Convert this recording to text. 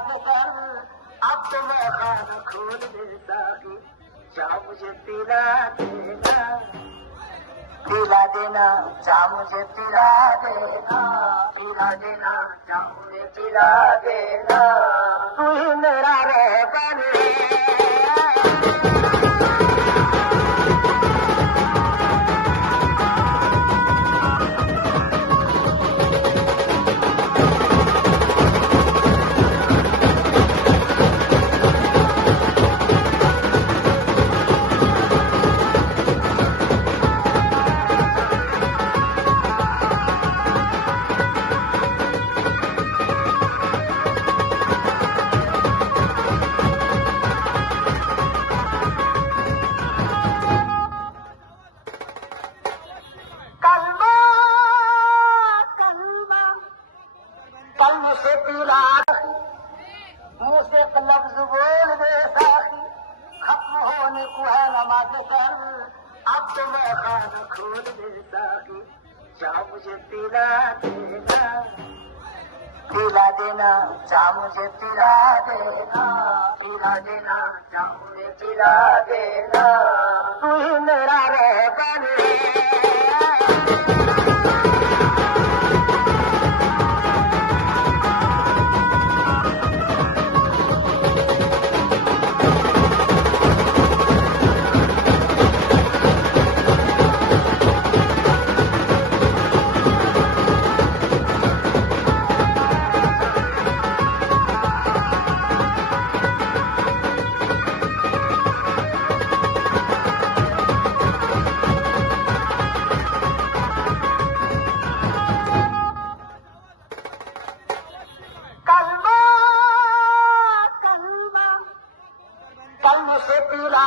नमाज कर, अब तो मैं खाना खोल दे साकी, जा मुझे पिला देना, पिला देना, जा मुझे पिला देना, पिला देना, जा मुझे पिला देना, तू ही मेरा रहबर है। कल्म से पिला, मुँह से लफ्ज बोल दे साकी, खत्म होने को है नमाज कर, अब तो मैं खाना खोल दे साकी, जा मुझे पिला देना, पिला देना, जा मुझे पिला देना, पिला देना, जा मुझे पिला देना, तू ही मेरा रहबर है। कल्म से पिला